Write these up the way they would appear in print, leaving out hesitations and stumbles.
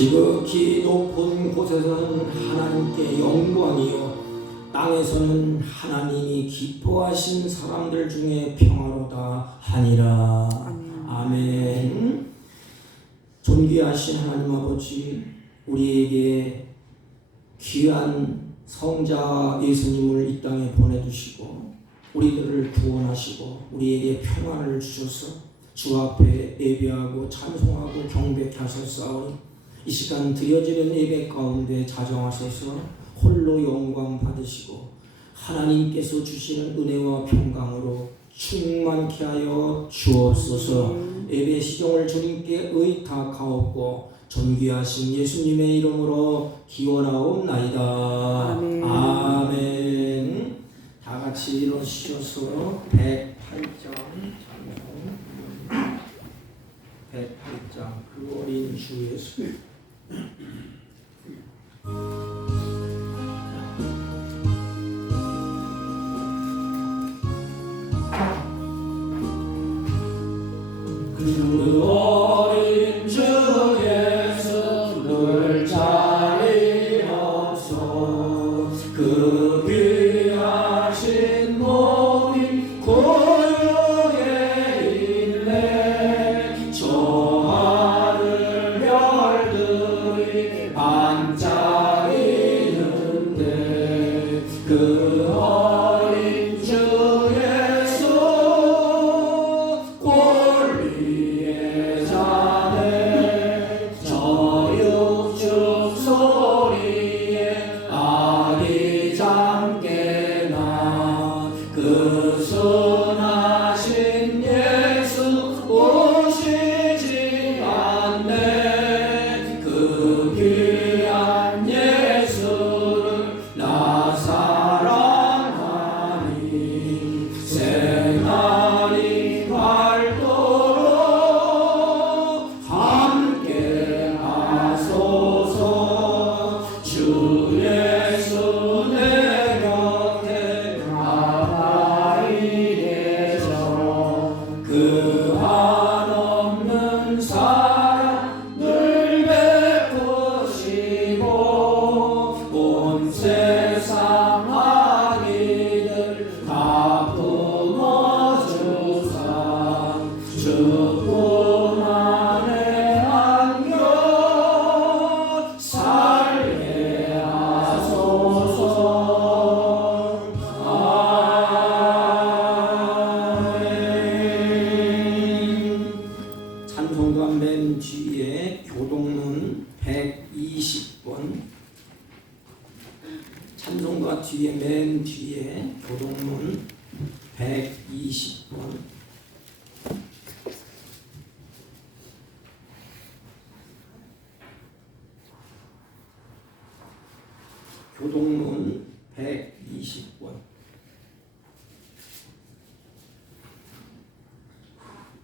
지극히 높은 곳에서는 하나님께 영광이요 땅에서는 하나님이 기뻐하신 사람들 중에 평화로다 하니라. 아멘. 존귀하신 하나님 아버지, 우리에게 귀한 성자 예수님을 이 땅에 보내주시고 우리들을 구원하시고 우리에게 평안을 주셔서 주 앞에 예배하고 찬송하고 경배케 하셨사오니 이 시간 드려지는 예배 가운데 자정하셔서 홀로 영광 받으시고 하나님께서 주시는 은혜와 평강으로 충만케 하여 주옵소서. 예배 시종을 주님께 의탁하옵고 존귀하신 예수님의 이름으로 기원하옵나이다. 아멘. 아멘. 다 같이 일어서셔서 108장 108장 그 어린 주 예수. 그 어린 주 예수 늘 자리 없어 그 귀하신 몸이 고요에 있네. 저 하늘 별들이 반짝이는데 그 어린 주 예수 그 순하신 예수 오시지 않네. 그 귀한 예수를 나 사랑하니 생날이 밝도록 함께 하소서. 주 예수 내 곁에 그 한없는 사랑 늘 베푸시고 온 세상 악인들 다 품어주사 주뿐 안에 안겨 살게 하소서. 찬송가 맨 뒤에 교동문 120번, 찬송가 뒤에 맨 뒤에 교동문 120번. 교동문 120번.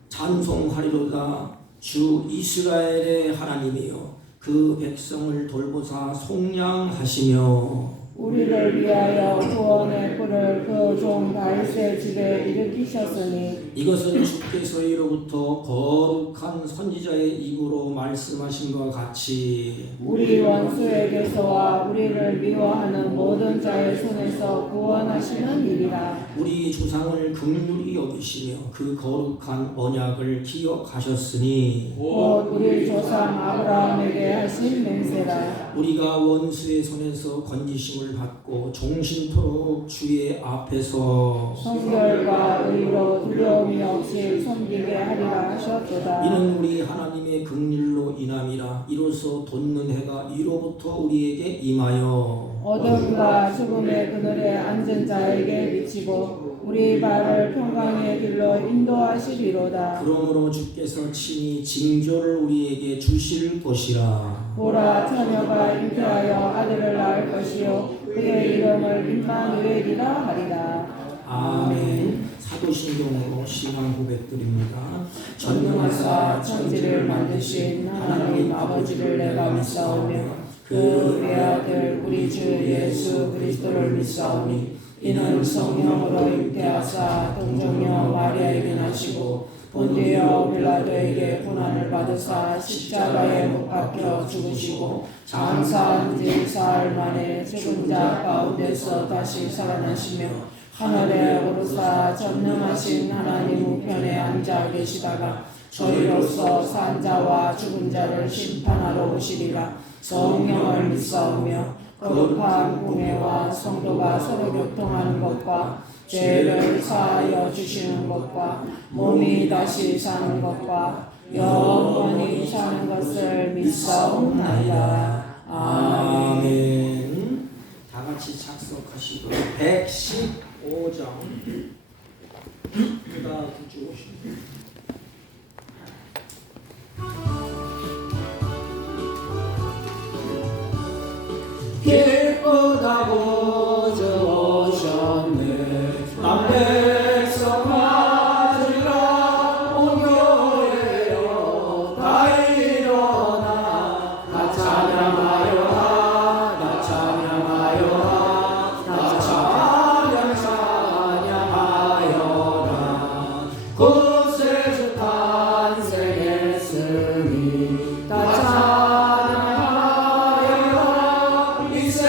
찬송하리로다 주 이스라엘의 하나님이여 그 백성을 돌보사 속량하시며 우리를 위하여 구원의 뿔을 그 종 다윗의 집에 일으키셨으니 이것은 주께서 이로부터 거룩한 선지자의 입으로 말씀하신 것과 같이 우리 원수에게서와 우리를 미워하는 모든 자의 손에서 구원하시는 일이라. 우리 조상을 긍휼히 여기시며 그 거룩한 언약을 기억하셨으니 곧 우리 조상 아브라함에게 하신 맹세라. 우리가 원수의 손에서 건지심을 받고 종신토록 주의 앞에서 성결과 의로 두려움이 없이 섬기게 하리라 하셨도다. 이는 우리 하나님의 긍휼로 인함이라. 이로써 돋는 해가 위로부터 우리에게 임하여 어둠과 죽음의 그늘에 앉은 자에게 비치고 우리 발을 평강의 길로 인도하시리로다. 그러므로 주께서 친히 징조를 우리에게 주실 것이라. 보라, 처녀가 잉태하여 아들을 낳을 것이요 그의 이름을 임마누엘이라 하리라. 아멘. 사도신경으로 신앙 고백드립니다. 전능하사 천지를 만드신 하나님 아버지를 내가 믿사오며 그 외아들 우리 주 예수 그리스도를 믿사오니 이는 성령으로 잉태하사 동정녀 마리아에게 나시고 본디오 빌라도에게 고난을 받으사 십자가에 못 박혀 죽으시고 장사한 지 사흘 만에 죽은 자 가운데서 다시 살아나시며 하늘에 오르사 전능하신 하나님 우편에 앉아 계시다가 저희로서 산 자와 죽은 자를 심판하러 오시리라. 성령을 믿사오며 거룩한 공회와 성도가 서로 교통하는 것과 죄를 사하여 주시는 것과 몸이 다시 사는 것과 영원히 사는 것을 믿사옵나이다. 아멘. 아멘. 다 같이 작석하시고 115장 그다 구주 오십니다. 기쁘다고 저오셨네 남백성 맞으라 온 교회여 다 일어나 다 찬양하여라 다 찬양하여라 다 찬양하여라 구세주 탄생했으니 다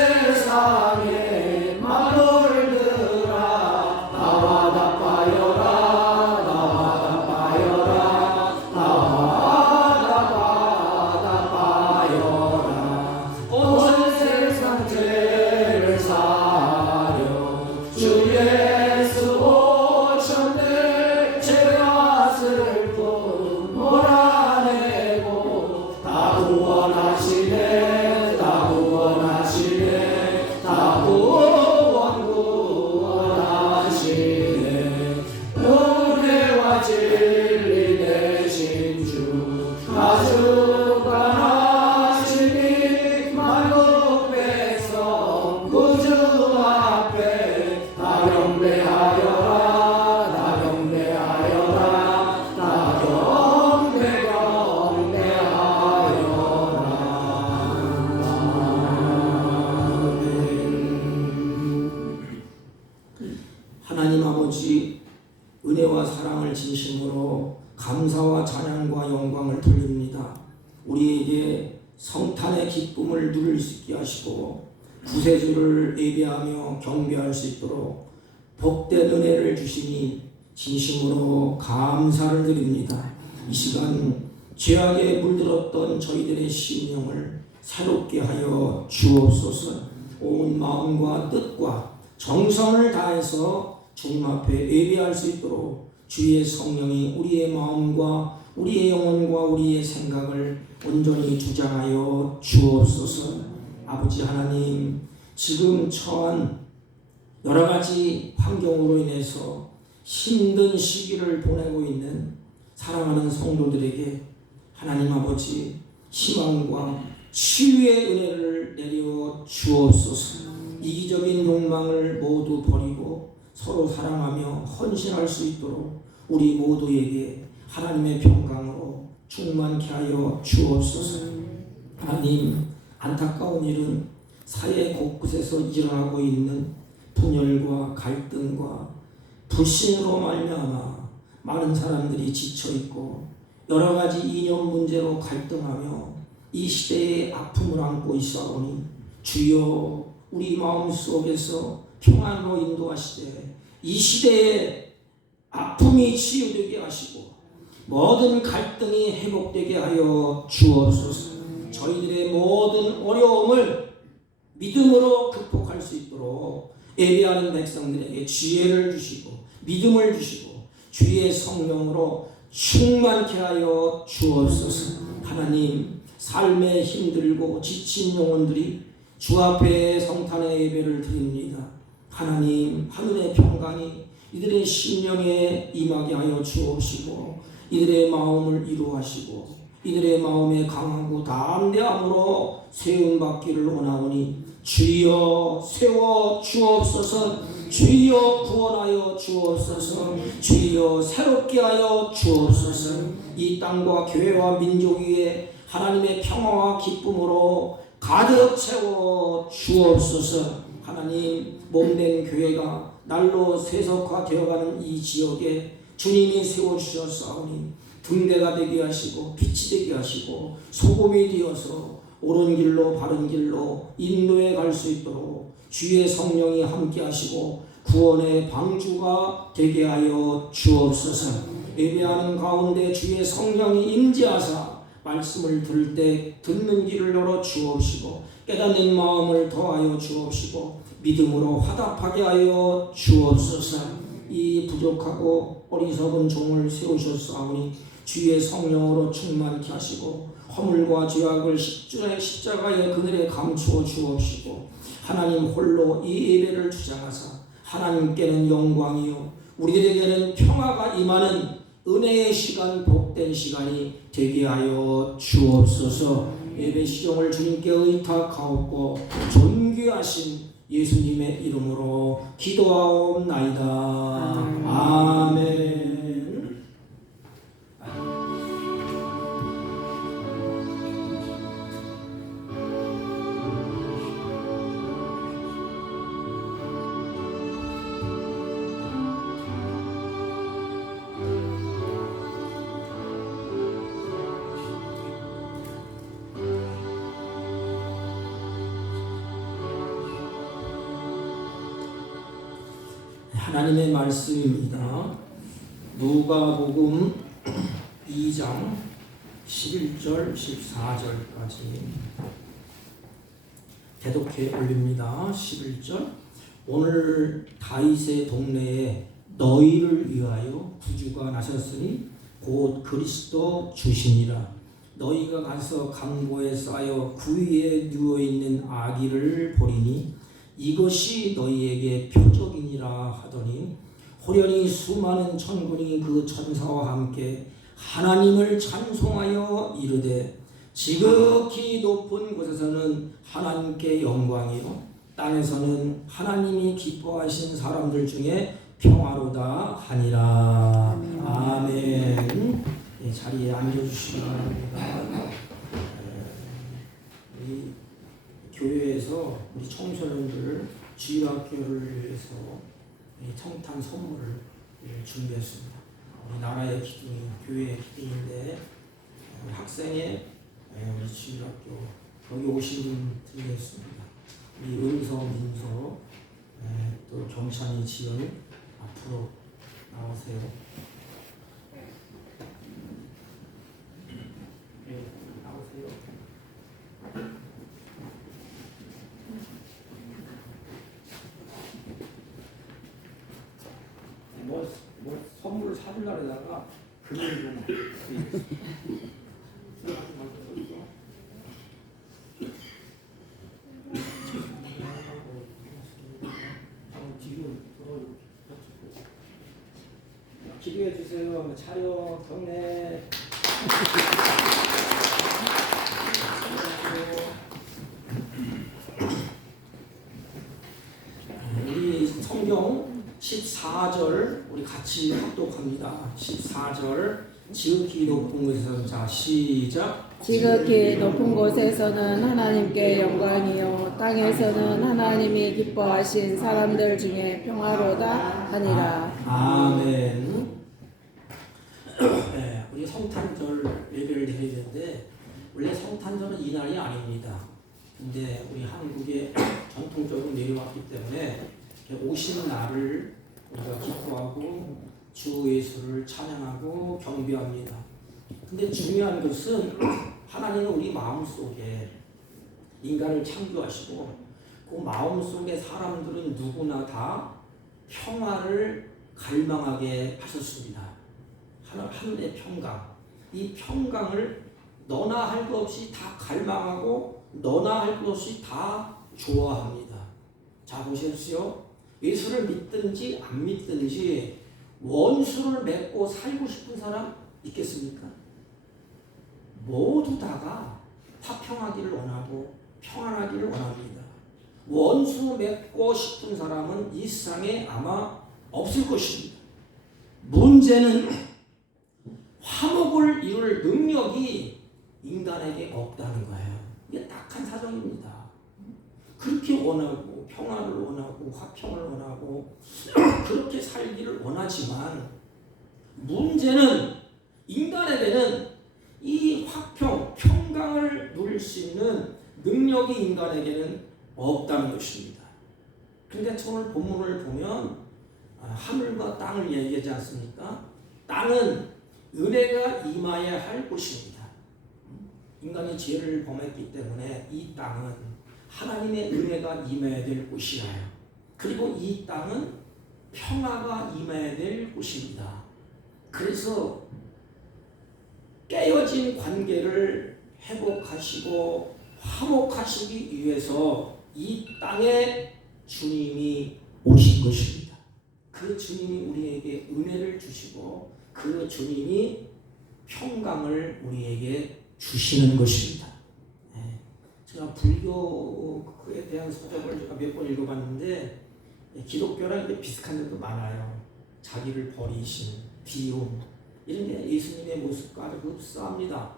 세상에 만물들아 나와 답하여라 나와 답하여라 나와 답하여라 온 세상 죄를 사하려 주 예수 오셨네 죄와 슬픔 몰아내고 다 구원하시네 다 구원하시네 구원하시네 은혜와 진리 되신 주 가주관하시니 만국 백성 구주 앞에 다 경배하여라 다 경배하여라 다 하나님 아버지 은혜와 사랑을 진심으로 감사와 찬양과 영광을 돌립니다. 우리에게 성탄의 기쁨을 누릴 수 있게 하시고 구세주를 예배하며 경배할 수 있도록 복된 은혜를 주시니 진심으로 감사를 드립니다. 이 시간 죄악에 물들었던 저희들의 심령을 새롭게 하여 주옵소서. 온 마음과 뜻과 정성을 다해서 주님 앞에 예배할 수 있도록 주의 성령이 우리의 마음과 우리의 영혼과 우리의 생각을 온전히 주장하여 주옵소서. 아버지 하나님, 지금 처한 여러 가지 환경으로 인해서 힘든 시기를 보내고 있는 사랑하는 성도들에게 하나님 아버지 희망과 치유의 은혜를 내려 주옵소서. 이기적인 욕망을 모두 버리고 서로 사랑하며 헌신할 수 있도록 우리 모두에게 하나님의 평강으로 충만케 하여 주옵소서. 하나님, 안타까운 일은 사회 곳곳에서 일어나고 있는 분열과 갈등과 불신으로 말미암아 많은 사람들이 지쳐있고 여러 가지 이념 문제로 갈등하며 이 시대의 아픔을 안고 있사오니 주여 우리 마음속에서 평안으로 인도하시되 이 시대의 아픔이 치유되게 하시고 모든 갈등이 회복되게 하여 주옵소서. 저희들의 모든 어려움을 믿음으로 극복할 수 있도록 예배하는 백성들에게 지혜를 주시고 믿음을 주시고 주의 성령으로 충만케 하여 주옵소서. 하나님, 삶에 힘들고 지친 영혼들이 주 앞에 성탄의 예배를 드립니다. 하나님, 하늘의 평강이 이들의 심령에 임하게 하여 주옵시고 이들의 마음을 이루하시고 이들의 마음에 강하고 담대함으로 세움받기를 원하오니 주여 세워 주옵소서. 주여 구원하여 주옵소서. 주여 새롭게 하여 주옵소서. 이 땅과 교회와 민족 위에 하나님의 평화와 기쁨으로 가득 채워 주옵소서. 하나님 몸된 교회가 날로 세속화되어가는 이 지역에 주님이 세워주셨사오니 등대가 되게 하시고 빛이 되게 하시고 소금이 되어서 옳은 길로 바른 길로 인도해 갈 수 있도록 주의 성령이 함께 하시고 구원의 방주가 되게 하여 주옵소서. 예배하는 가운데 주의 성령이 임재하사 말씀을 들을 때 듣는 귀를 열어 주옵시고 깨닫는 마음을 더하여 주옵시고 믿음으로 화답하게 하여 주옵소서. 이 부족하고 어리석은 종을 세우셨사오니 주의 성령으로 충만케 하시고 허물과 죄악을 십자가의 그늘에 감추어 주옵시고 하나님 홀로 이 예배를 주장하사 하나님께는 영광이요 우리들에게는 평화가 임하는 은혜의 시간 복된 시간이 되게 하여 주옵소서. 예배 시종을 주님께 의탁하옵고 존귀하신 예수님의 이름으로 기도하옵나이다. 아멘. 하나님의 말씀입니다. 누가복음 2장 11절 14절까지 대독해 올립니다. 11절 오늘 다윗의 동네에 너희를 위하여 구주가 나셨으니 곧 그리스도 주시니라. 너희가 가서 강보에 쌓여 그 위에 누워있는 아기를 보리니 이것이 너희에게 표적이니라 하더니 호련히 수많은 천군이 그 천사와 함께 하나님을 찬송하여 이르되 지극히 높은 곳에서는 하나님께 영광이요 땅에서는 하나님이 기뻐하신 사람들 중에 평화로다 하니라. 아멘. 네, 자리에 앉아주시기 바랍니다. 교회에서 우리 청소년들 주일학교를 위해서 성탄 선물을 준비했습니다. 우리 나라의 기둥이 교회의 기둥인데 학생의 우리 주일학교 여기 오신 분 드리겠습니다. 우리 은서, 민서 또 경찬이, 지연 앞으로 나오세요. 네, 나오세요. 뭐 선물을 사주려다가 금을 좀 기도해 주세요. 차려 경례. 우리 성경 14절 우리 같이 합독합니다. 14절 지극히 높은 곳에서 자 시작. 지극히 높은 곳에서는 하나님께 영광이요 땅에서는 하나님이 기뻐하신 사람들 중에 평화로다 하니라. 아멘. 네, 우리 성탄절 예배를 드려야 되는데 원래 성탄절은 이날이 아닙니다. 근데 우리 한국에 전통적으로 내려왔기 때문에 오신 날을 우리가 기뻐하고 주 예수를 찬양하고 경배합니다. 근데 중요한 것은 하나님은 우리 마음속에 인간을 창조하시고 그 마음속에 사람들은 누구나 다 평화를 갈망하게 하셨습니다. 하늘의 평강. 이 평강을 너나 할 것 없이 다 갈망하고 너나 할 것 없이 다 좋아합니다. 자 보십시오. 예수를 믿든지 안 믿든지 원수를 맺고 살고 싶은 사람 있겠습니까? 모두 다가 화평하기를 원하고 평안하기를 원합니다. 원수 맺고 싶은 사람은 이 세상에 아마 없을 것입니다. 문제는 화목을 이룰 능력이 인간에게 없다는 거예요. 이게 딱한 사정입니다. 그렇게 원하고 평화를 원하고 화평을 원하고 그렇게 살기를 원하지만 문제는 인간에게는 이 화평, 평강을 누릴 수 있는 능력이 인간에게는 없다는 것입니다. 그런데 오늘 본문을 보면 하늘과 땅을 얘기하지 않습니까? 땅은 은혜가 임하여야 할 곳입니다. 인간이 죄를 범했기 때문에 이 땅은 하나님의 은혜가 임해야 될 곳이에요. 그리고 이 땅은 평화가 임해야 될 곳입니다. 그래서 깨어진 관계를 회복하시고 화목하시기 위해서 이 땅에 주님이 오신 것입니다. 그 주님이 우리에게 은혜를 주시고 그 주님이 평강을 우리에게 주시는 것입니다. 제가 불교에 대한 서적을 제가 몇 번 읽어봤는데 기독교랑 비슷한 점도 많아요. 자기를 버리신 비움 이런 게 예수님의 모습과 아주 흡사합니다.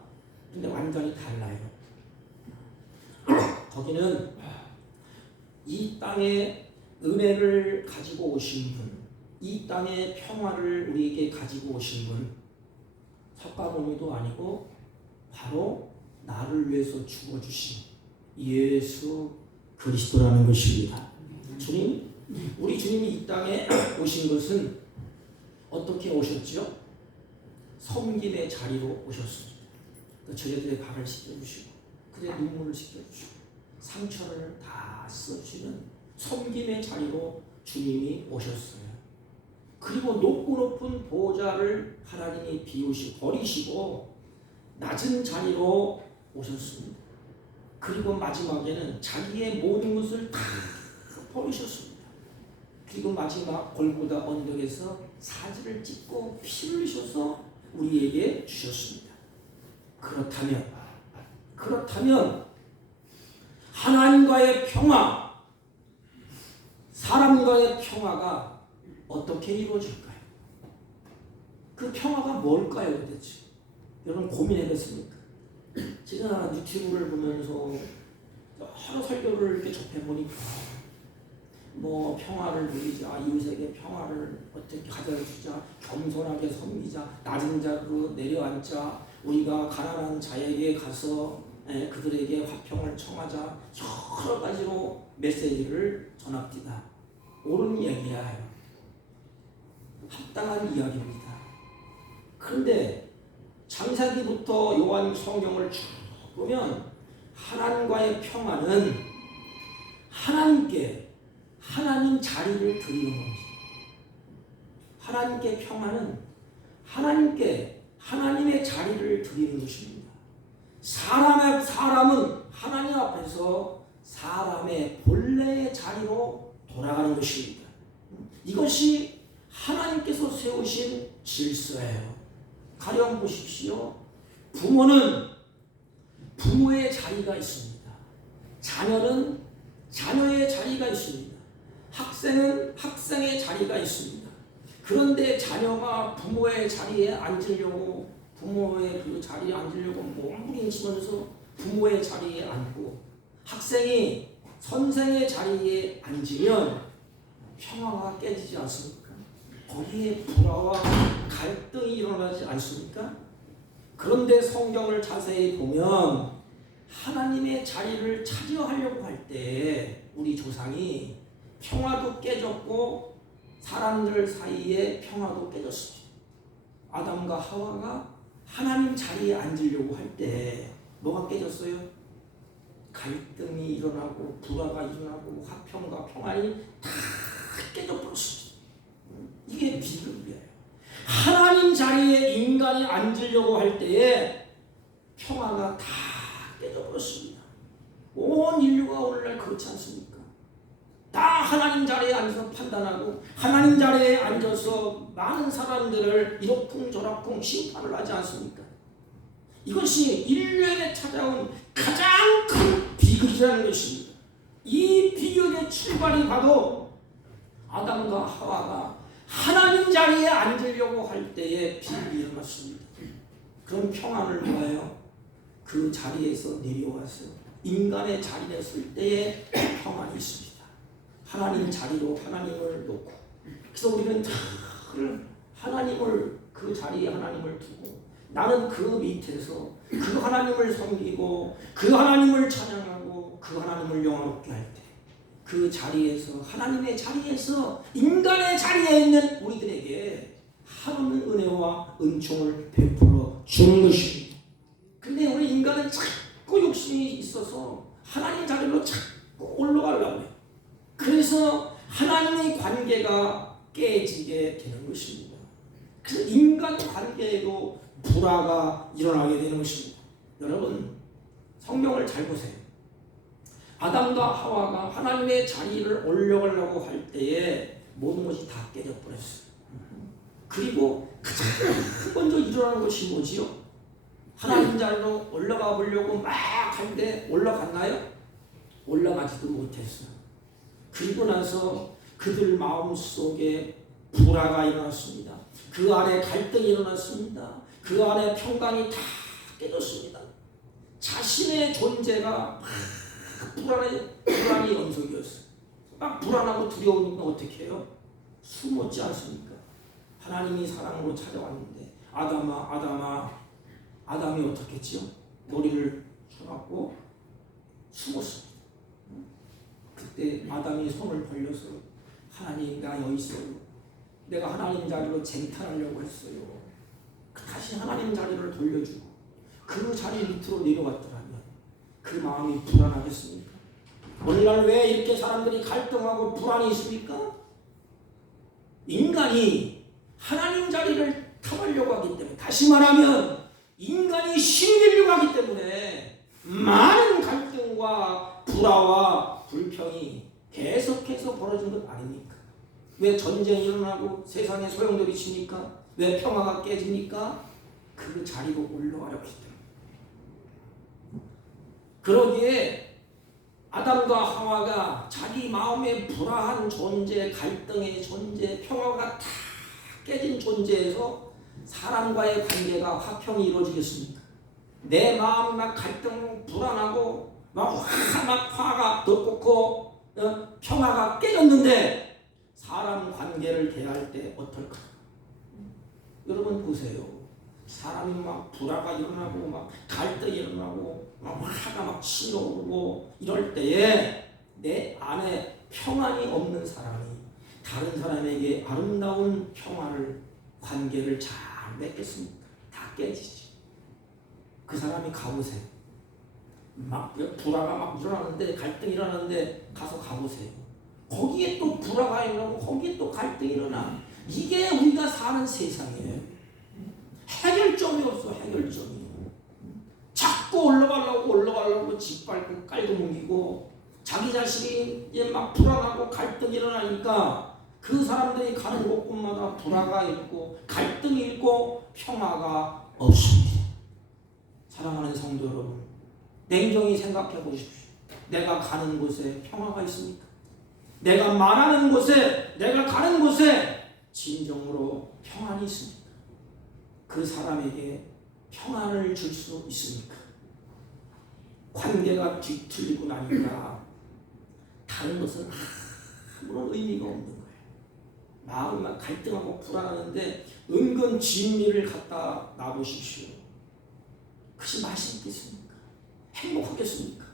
근데 완전히 달라요. 거기는 이 땅에 은혜를 가지고 오신 분, 이 땅의 평화를 우리에게 가지고 오신 분, 석가모니도 아니고 바로 나를 위해서 죽어주신 예수 그리스도라는 것입니다. 주님, 우리 주님이 이 땅에 오신 것은 어떻게 오셨죠? 섬김의 자리로 오셨습니다. 저희들의 발을 씻겨주시고 그들의 눈물을 씻겨주시고 상처를 다 써주시는 섬김의 자리로 주님이 오셨어요. 그리고 높고 높은 보좌를 하나님이 버리시고 낮은 자리로 오셨습니다. 그리고 마지막에는 자기의 모든 것을 다 버리셨습니다. 그리고 마지막 골고다 언덕에서 사지를 찢고 피를 흘리셔서 우리에게 주셨습니다. 그렇다면 하나님과의 평화, 사람과의 평화가 어떻게 이루어질까요? 그 평화가 뭘까요, 도대체? 여러분 고민해봤습니까? 제가 유튜브를 보면서 여러 설교를 이렇게 접해보니까 평화를 누리자, 이웃에게 평화를 어떻게 가져주자, 겸손하게 섬기자, 낮은 자로 내려앉자, 우리가 가난한 자에게 가서 그들에게 화평을 청하자, 여러 가지로 메시지를 전합니다. 옳은 이야기야. 합당한 이야기입니다. 그런데 창세기부터 요한 성경을 쭉 보면 하나님과의 평화는 하나님 자리를 드리는 겁니다. 하나님께 평화는 하나님의 자리를 드리는 것입니다. 사람은 하나님 앞에서 사람의 본래의 자리로 돌아가는 것입니다. 이것이 하나님께서 세우신 질서예요. 가령 보십시오. 부모는 부모의 자리가 있습니다. 자녀는 자녀의 자리가 있습니다. 학생은 학생의 자리가 있습니다. 그런데 자녀가 부모의 자리에 앉으려고 몸부림치면서 부모의 자리에 앉고 학생이 선생의 자리에 앉으면 평화가 깨지지 않습니까? 거기에 불화와 갈등이 일어나지 않습니까? 그런데 성경을 자세히 보면 하나님의 자리를 차지하려고 할 때 우리 조상이 평화도 깨졌고 사람들 사이에 평화도 깨졌습니다. 아담과 하와가 하나님 자리에 앉으려고 할 때 뭐가 깨졌어요? 갈등이 일어나고 불화가 일어나고 화평과 평안이 다 깨져버렸습니다. 이게 비극이에요. 하나님 자리에 인간이 앉으려고 할 때에 평화가 다 깨져버렸습니다. 온 인류가 오늘날 그렇지 않습니까? 다 하나님 자리에 앉아서 판단하고 하나님 자리에 앉아서 많은 사람들을 이러쿵저러쿵 심판을 하지 않습니까? 이것이 인류에게 찾아온 가장 큰 비극이라는 것입니다. 이 비극의 출발이 바로 아담과 하와가 하나님 자리에 앉으려고 할 때에 비극이 일어났습니다. 그런 평안을 보아요. 그 자리에서 내려와서 인간의 자리에 설 때에 평안이 있습니다. 하나님 자리로 하나님을 놓고, 그래서 우리는 늘 하나님을, 그 자리에 하나님을 두고 나는 그 밑에서 그 하나님을 섬기고 그 하나님을 찬양하고 그 하나님을 영화롭게 할 때 그 자리에서, 하나님의 자리에서 인간의 자리에 있는 우리들에게 하나님의 은혜와 은총을 베풀어 주는 것입니다. 근데 우리 인간은 자꾸 욕심이 있어서 하나님 자리로 자꾸 올라가려고 해요. 그래서 하나님의 관계가 깨지게 되는 것입니다. 그래서 인간 관계에도 불화가 일어나게 되는 것입니다. 여러분, 성경을 잘 보세요. 아담과 하와가 하나님의 자리를 올라가려고 할 때에 모든 것이 다 깨져버렸어요. 그리고 가장 먼저 일어나는 것이 뭐지요? 하나님 자리로 올라가 보려고 막 하는데 올라갔나요? 올라가지도 못했어요. 그리고 나서 그들 마음속에 불화가 일어났습니다. 그 안에 갈등이 일어났습니다. 그 안에 평강이 다 깨졌습니다. 자신의 존재가 불안의 연속이었어요. 막 불안하고 두려우니까 어떻게 해요? 숨었지 않습니까? 하나님이 사랑으로 찾아왔는데 아담이 어떻게 했지요? 머리를 쳐갖고 숨었습니다. 그때 아담이 손을 벌려서 하나님, 나 여기 있어요. 내가 하나님 자리로 쟁탈하려고 했어요. 다시 하나님 자리를 돌려주고 그 자리 밑으로 내려갔더라면 그 마음이 불안하겠습니까? 오늘날 왜 이렇게 사람들이 갈등하고 불안이 있습니까? 인간이 하나님 자리를 탐하려고 하기 때문에, 다시 말하면 인간이 신이 되려고 하기 때문에 많은 갈등과 불화와 불평이 계속해서 벌어진 것 아닙니까? 왜 전쟁이 일어나고 세상에 소용돌이 치니까? 왜 평화가 깨집니까? 그 자리로 올라가려고 했기 때문에. 그러기에 아담과 하와가 자기 마음의 불화한 존재, 갈등의 존재, 평화가 다 깨진 존재에서 사람과의 관계가 화평이 이루어지겠습니까? 내 마음 막 갈등, 불안하고 막 화가 더 꽂고 평화가 깨졌는데 사람 관계를 대할 때 어떨까? 여러분 보세요. 사람이 막 불화가 일어나고 막 갈등이 일어나고 막 화가 막 치밀어오르고 이럴 때에 내 안에 평안이 없는 사람이 다른 사람에게 아름다운 평화를, 관계를 잘 맺겠습니까? 다 깨지지. 그 사람이 가보세요. 막 불화가 막 일어나는데, 갈등이 일어나는데 가서 가보세요. 거기에 또 불화가 일어나고 거기에 또 갈등이 일어나. 이게 우리가 사는 세상이에요. 해결점이 없어. 해결점이. 자꾸 올라가려고 짓밟고 깔고 뭉기고 자기 자신이 이제 막 불안하고 갈등이 일어나니까 그 사람들이 가는 곳곳마다 불화가 있고 갈등이 있고 평화가 없습니다. 사랑하는 성도 여러분, 냉정히 생각해 보십시오. 내가 가는 곳에 평화가 있습니까? 내가 말하는 곳에, 내가 가는 곳에 진정으로 평안이 있습니까? 그 사람에게 평안을 줄 수 있습니까? 관계가 뒤틀리고 나니까 다른 것은 아무런 의미가 없는 거예요. 마음만 갈등하고 불안하는데 은근 진미를 갖다 놔보십시오. 그것이 맛이 있겠습니까? 행복하겠습니까?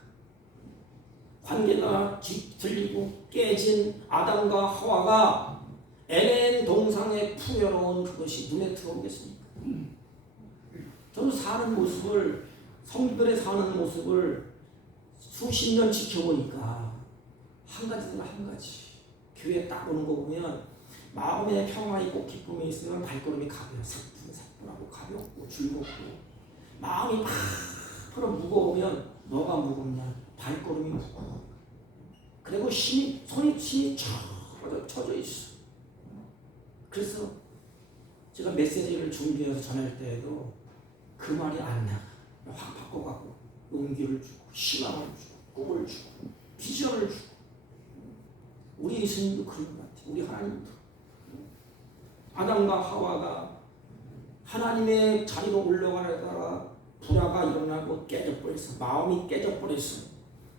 관계가 뒤틀리고 깨진 아담과 하와가 에덴 동상의 풍요로운 그것이 눈에 들어오겠습니까? 저는 사는 모습을, 성도들의 사는 모습을 수십 년 지켜보니까 한 가지는 한 가지. 교회 딱 오는 거 보면 마음에 평화 있고 기쁨이 있으면 발걸음이 가벼워, 사뿐하고 가볍고 즐겁고, 마음이 막 무거우면 뭐가 무겁냐? 발걸음이 무거워. 그리고 손이 쳐져 있어. 그래서 제가 메시지를 준비해서 전할 때에도 그 말이 안 나가. 확 바꿔가고 용기를 주고 희망을 주고 꿈을 주고 비전을 주고. 우리 예수님도 그런 것 같아요. 우리 하나님도. 아담과 하와가 하나님의 자리로 올라가다가 불화가 일어나고 깨져버렸어. 마음이 깨져버렸어.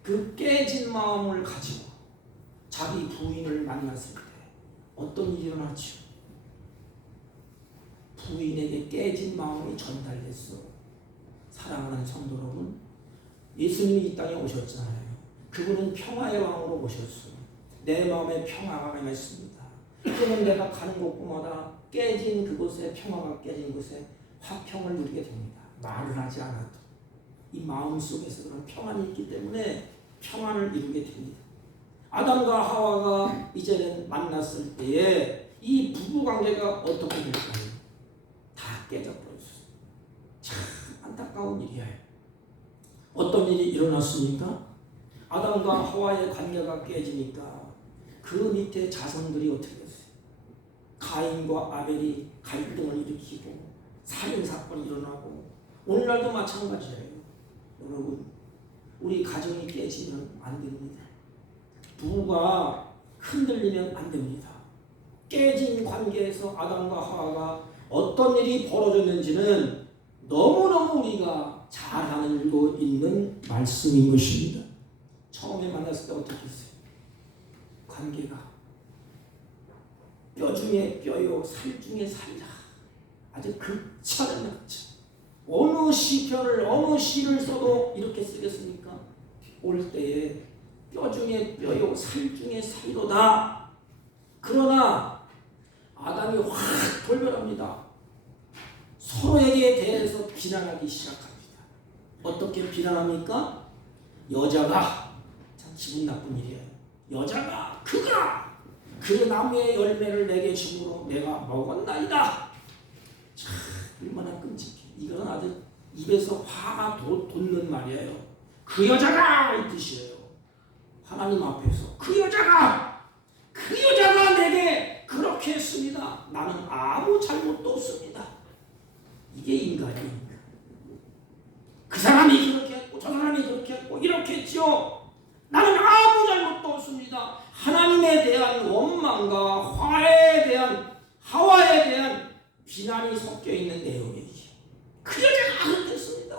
그 깨진 마음을 가지고 자기 부인을 만났을 때 어떤 일이 일어났죠? 부인에게 깨진 마음이 전달됐어. 사랑하는 성도 여러분, 예수님이 이 땅에 오셨잖아요. 그분은 평화의 왕으로 오셨어요. 내 마음에 평화가 임했습니다. 그러면 내가 가는 곳마다 깨진 그곳에, 평화가 깨진 곳에 화평을 누리게 됩니다. 말을 하지 않아도 이 마음 속에서 그런 평안이 있기 때문에 평안을 이루게 됩니다. 아담과 하와가 이제는 만났을 때에 이 부부관계가 어떻게 될까요? 다 깨져버렸어요. 참 안타까운 일이에요. 어떤 일이 일어났습니까? 아담과 하와의 관계가 깨지니까 그 밑에 자손들이 어떻게 됐어요? 가인과 아벨이 갈등을 일으키고 살인사건이 일어나고 오늘날도 마찬가지예요. 여러분, 우리 가정이 깨지면 안 됩니다. 부부가 흔들리면 안 됩니다. 깨진 관계에서 아담과 하와가 어떤 일이 벌어졌는지는 너무너무 우리가 잘 알고 있는 말씀인 것입니다. 처음에 만났을 때 어떻게 했어요? 관계가 뼈 중에 뼈요 살 중에 살이라. 아주 극찬을 낙차. 어느 시편을 어느 시를 써도 이렇게 쓰겠습니까? 올 때에 뼈 중에 뼈요 살 중에 살이로다. 그러나 아담이 확 돌변합니다. 서로에게 대해서 비난하기 시작합니다. 어떻게 비난합니까? 여자가, 참 기분 나쁜 일이에요. 여자가, 그가 그 나무의 열매를 내게 주므로 내가 먹었나이다. 참 얼마나 끔찍해. 이건 아주 입에서 화가 돋는 말이에요. 그 여자가 이 뜻이에요. 하나님 앞에서 그 여자가 내게 그렇게 했습니다. 나는 아무 잘못도 없습니다. 이게 인간이니까. 그 사람이 그렇게 했고 저 사람이 그렇게 했고 이렇게 했죠. 나는 아무 잘못도 없습니다. 하나님에 대한 원망과 하와에 대한 비난이 섞여 있는 내용이에요. 그 여자가 그렇게 했습니다.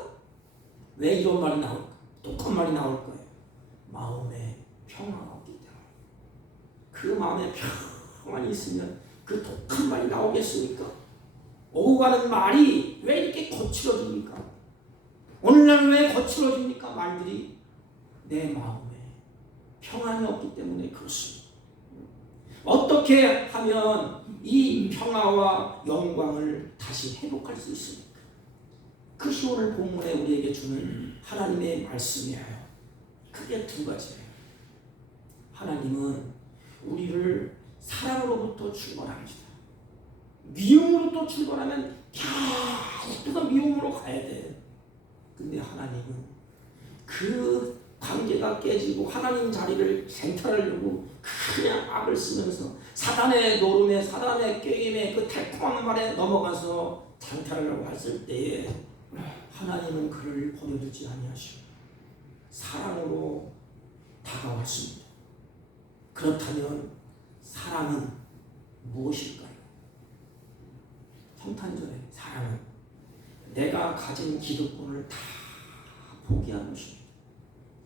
왜 이런 말이 나올까? 똑같은 말이 나올 거예요. 마음에 평화가 없기 때문에. 그 마음에 평안이 있으면 그 독한 말이 나오겠습니까? 오고 가는 말이 왜 이렇게 거칠어집니까? 오늘날 왜 거칠어집니까? 말들이 내 마음에 평안이 없기 때문에 그렇습니다. 어떻게 하면 이 평화와 영광을 다시 회복할 수 있습니까? 그것이 오늘 본문에 우리에게 주는 하나님의 말씀이에요. 크게 두 가지예요. 하나님은 우리를 사랑으로부터 출발합니다. 미움으로부터 출발하면 계속 미움으로 가야 돼. 근데 하나님은 그 관계가 깨지고 하나님 자리를 쟁탈하려고 그냥 악을 쓰면서 사단의 노름에 사단의 꾀임에 그 달콤한 말에 넘어가서 쟁탈하려고 했을 때에 하나님은 그를 버려두지 아니하시고 사랑으로 다가왔습니다. 그렇다면 사랑은 무엇일까요? 성탄절에 사랑은 내가 가진 기득권을 다 포기한 것입니다.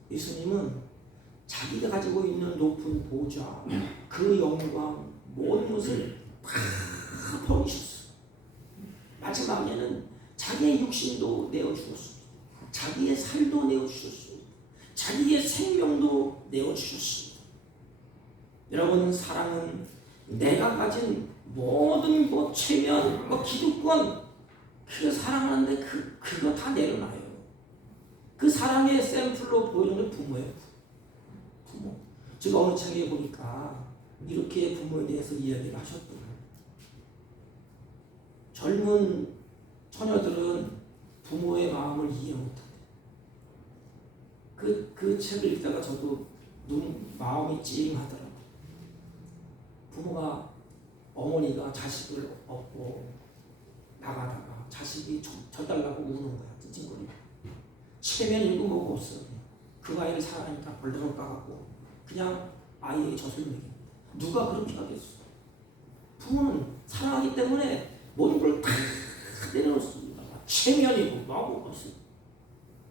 예수님은 자기가 가지고 있는 높은 보좌, 그 영광, 모든 것을 다 버리셨어요. 마지막에는 자기의 육신도 내어주셨습니다. 자기의 살도 내어주셨습니다. 자기의 생명도 내어주셨습니다. 여러분, 사랑은 내가 가진 모든 체면, 기득권, 그거 사랑하는데 그거 다 내려놔요. 그 사랑의 샘플로 보이는 게 부모예요. 부모. 제가 어느 책에 보니까 이렇게 부모에 대해서 이야기를 하셨더라고요. 젊은 처녀들은 부모의 마음을 이해 못한대. 그 책을 읽다가 저도 마음이 찡하더라고요. 부모가, 어머니가 자식을 얻고 나가다가 자식이 져달라고 우는 거야. 찡찡거리고. 체면 있고 뭐가 없어. 그 아이를 사랑하니까 벌떡 까갖고 그냥 아이의 젖을 먹입니다. 누가 그렇게 하겠어? 부모는 사랑하기 때문에 모든 걸 다 내려놓습니다. 체면이고 뭐하고 없어.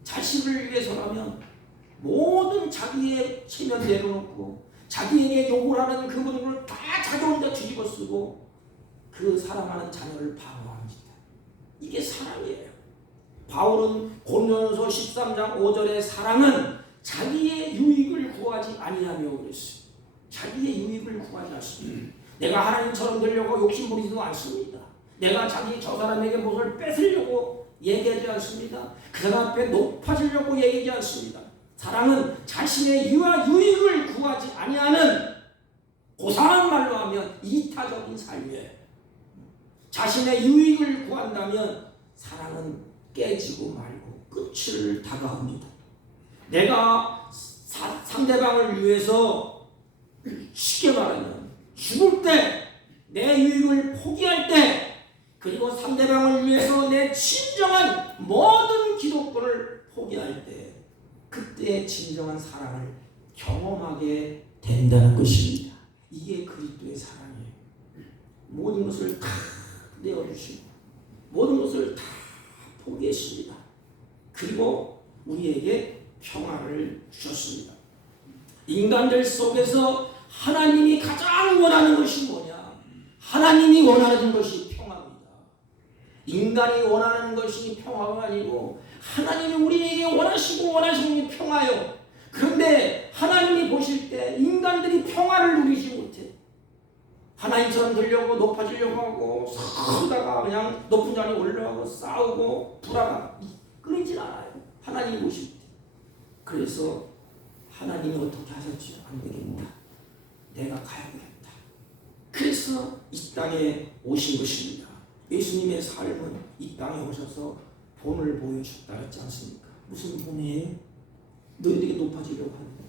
자식을 위해서라면 모든 자기의 체면 내려놓고 자기에게 욕을 하는 그분을 다 자기 혼자 뒤집어 쓰고 그 사랑하는 자녀를 방어합니다. 이게 사랑이에요. 바울은 고린도전서 13장 5절의 사랑은 자기의 유익을 구하지 아니하며 그랬어요. 자기의 유익을 구하지 않습니다. 내가 하나님처럼 되려고 욕심부리지도 않습니다. 내가 저 사람에게 무엇을 뺏으려고 얘기하지 않습니다. 그 사람 앞에 높아지려고 얘기하지 않습니다. 사랑은 자신의 유익을 구하지 아니하는, 고상한 말로 하면 이타적인 삶이에요. 자신의 유익을 구한다면 사랑은 깨지고 말고 끝을 다가옵니다. 내가 상대방을 위해서 쉽게 말하면 죽을 때, 내 유익을 포기할 때, 그리고 상대방을 위해서 내 진정한 모든 기독권을 포기할 때, 그때 진정한 사랑을 경험하게 된다는 것입니다. 이게 그리스도의 사랑이에요. 모든 것을 다 내어주시고 모든 것을 다 포기했습니다. 그리고 우리에게 평화를 주셨습니다. 인간들 속에서 하나님이 가장 원하는 것이 뭐냐? 하나님이 원하는 것이 평화입니다. 인간이 원하는 것이 평화가 아니고 하나님이 우리에게 원하시는 게 평화요. 그런데 하나님이 보실 때 인간들이 평화를 누리지 못해. 하나님처럼 되려고 높아지려고 하고 싸우다가 그냥 높은 자리에 올라가고 싸우고 불화가 끊이질 않아요. 하나님이 보실 때. 그래서 하나님이 어떻게 하셨지? 안 되겠다. 내가 가야겠다. 그래서 이 땅에 오신 것입니다. 예수님의 삶은 이 땅에 오셔서 본을 보여줬다 했지 않습니까? 무슨 본이에요? 너희들이 높아지려고 하느냐?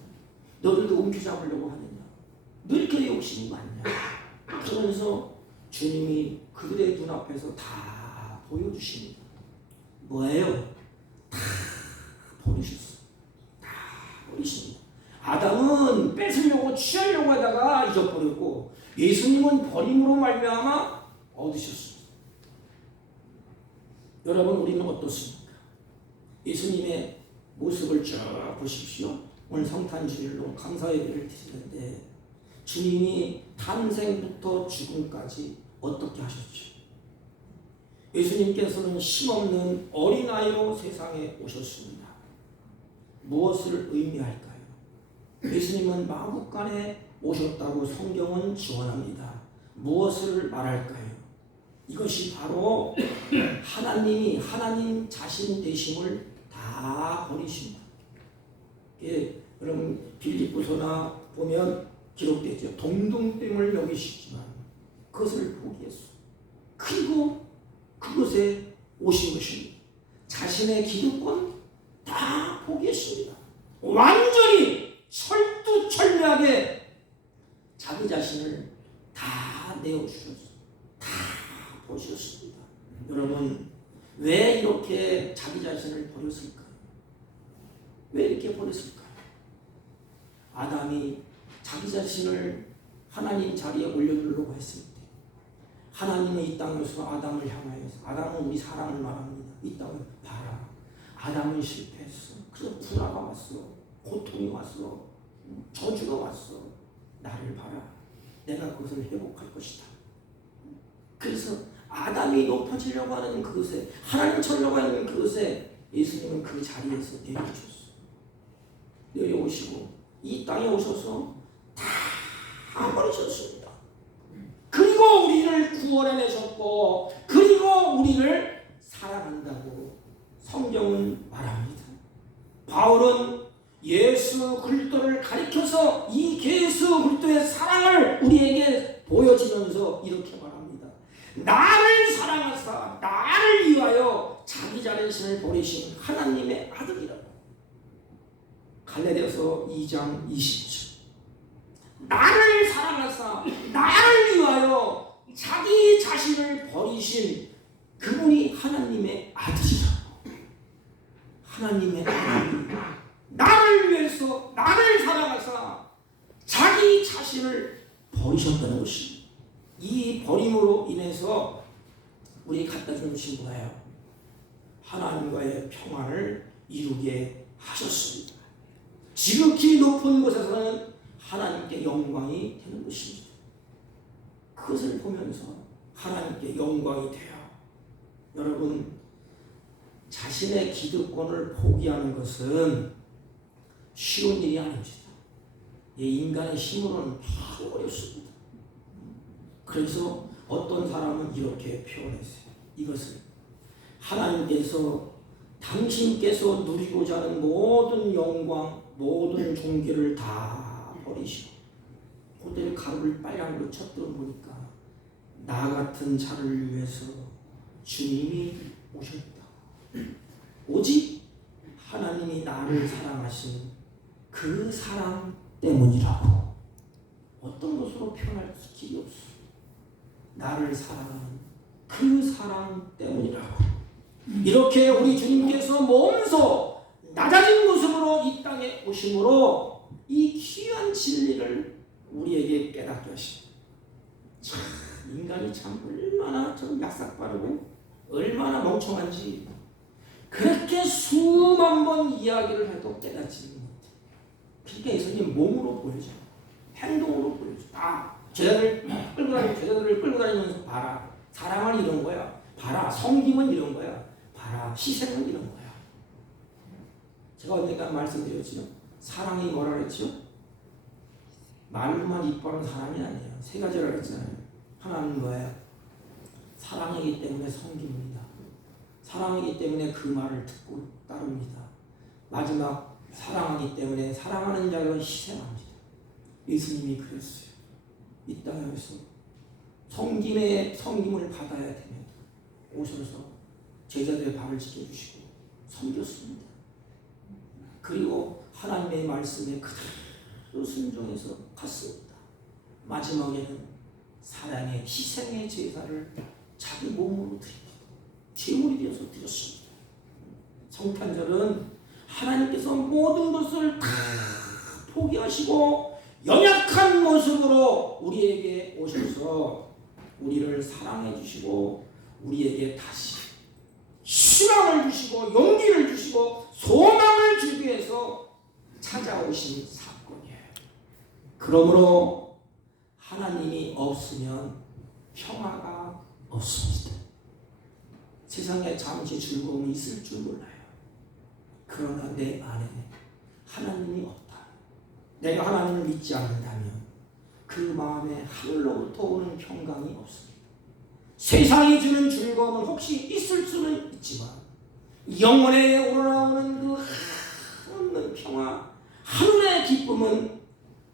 너희들도 움켜 잡으려고 하느냐? 너 이렇게 욕심이 많냐? 그러면서 주님이 그들의 눈앞에서 다 보여주십니다. 뭐예요? 다 버리셨어. 다 버리십니다. 아담은 뺏으려고 취하려고 하다가 잊어버렸고 예수님은 버림으로 말미암아 얻으셨습니다. 여러분, 우리는 어떻습니까? 예수님의 모습을 쭉 보십시오. 오늘 성탄주일로 감사 예배를 드리는데 주님이 탄생부터 죽음까지 어떻게 하셨죠? 예수님께서는 힘없는 어린아이로 세상에 오셨습니다. 무엇을 의미할까요? 예수님은 마국간에 오셨다고 성경은 증언합니다. 무엇을 말할까요? 이것이 바로 하나님이 하나님 자신 되심을 다 버리신 거예요. 예, 여러분 빌립보서나 보면 기록되죠. 동등됨을 여기시지만 그것을 포기했어. 그리고 그것에 오신 것입니다. 자신의 기득권 다 포기했습니다. 완전히 철두철미하게 자기 자신을 다 내어주셨어요. 다 보셨습니다. 여러분, 왜 이렇게 자기 자신을 버렸을까요? 왜 이렇게 버렸을까요? 아담이 자기 자신을 하나님 자리에 올려두려고 했을 때 하나님은 이 땅에서 아담을 향하여서, 아담은 우리 사랑을 말합니다. 이 땅을 봐라. 아담은 실패했어. 그래서 불화가 왔어. 고통이 왔어. 저주가 왔어. 나를 봐라. 내가 그것을 회복할 것이다. 그래서 아담이 높아지려고 하는 그것에, 하나님 쳐려고 하는 그것에 예수님은 그 자리에서 내려오셨어. 내려오시고 이 땅에 오셔서 다 버리셨습니다. 그리고 우리를 구원해내셨고 그리고 우리를 사랑한다고 성경은 말합니다. 바울은 예수 그리스도를 가리켜서 이 예수 그리스도의 사랑을 우리에게 보여주면서 이렇게 말합니다. 나를 사랑하사 나를 위하여 자기 자신을 버리신 하나님의 아들이라고. 갈라디아서 2장 20절. 나를 사랑하사 나를 위하여 자기 자신을 버리신 그분이 하나님의 아들이라고. 하나님의 아들이 나를 위해서 나를 사랑하사 자기 자신을 버리셨다는 것입니다. 이 버림으로 인해서 우리 갖다 주신 거예요. 하나님과의 평화를 이루게 하셨습니다. 지극히 높은 곳에서는 하나님께 영광이 되는 것입니다. 그것을 보면서 하나님께 영광이 돼요. 여러분, 자신의 기득권을 포기하는 것은 쉬운 일이 아닙니다. 인간의 힘으로는 바로 어렵습니다. 그래서 어떤 사람은 이렇게 표현했어요. 이것을 하나님께서 당신께서 누리고자 하는 모든 영광, 모든 존귀를 다 버리시고 그대로 가루를 빨간 거 쳤던 보니까 나 같은 자를 위해서 주님이 오셨다. 오직 하나님이 나를 사랑하신 그 사랑 때문이라고. 어떤 것으로 표현할 길이 없어. 나를 사랑하는 그 사랑 때문이라고. 이렇게 우리 주님께서 몸소 낮아진 모습으로 이 땅에 오심으로 이 귀한 진리를 우리에게 깨닫게 하십니다. 참, 인간이 참 얼마나 좀 약삭빠르고 얼마나 멍청한지 그렇게 수만 번 이야기를 해도 깨닫지 못해. 그러니까 예수님 몸으로 보여줘. 행동으로 보여줘. 다 제자들을 끌고 다니면서 봐라. 사랑은 이런 거야. 봐라. 섬김은 이런 거야. 봐라. 희생은 이런 거야. 제가 언젠가 말씀드렸죠. 사랑이 뭐라 그랬죠? 말로만 이뻐하는 사람이 아니에요. 세 가지라고 했잖아요. 하나는 뭐예요? 사랑이기 때문에 섬깁니다. 사랑이기 때문에 그 말을 듣고 따릅니다. 마지막, 사랑하기 때문에 사랑하는 자를 희생합니다. 예수님이 그랬어요. 이 땅에서 섬김을 받아야 되면 오셔서 제자들의 발을 지켜주시고 섬겼습니다. 그리고 하나님의 말씀에 그대로 순종해서 갔습니다. 마지막에는 사랑의 희생의 제사를 자기 몸으로 드립니다. 제물이 되어서 드렸습니다. 성탄절은 하나님께서 모든 것을 다 포기하시고 연약한 모습으로 우리에게 오셔서 우리를 사랑해 주시고 우리에게 다시 희망을 주시고 용기를 주시고 소망을 주기 위해서 찾아오신 사건이에요. 그러므로 하나님이 없으면 평화가 없습니다. 세상에 잠시 즐거움이 있을 줄 몰라요. 그러나 내 안에 하나님이 없다. 내가 하나님을 믿지 않는다면 그 마음에 하늘로부터 오는 평강이 없습니다. 세상이 주는 즐거움은 혹시 있을 수는 있지만 영혼에 우러나오는 그 한없는 평화, 하늘의 기쁨은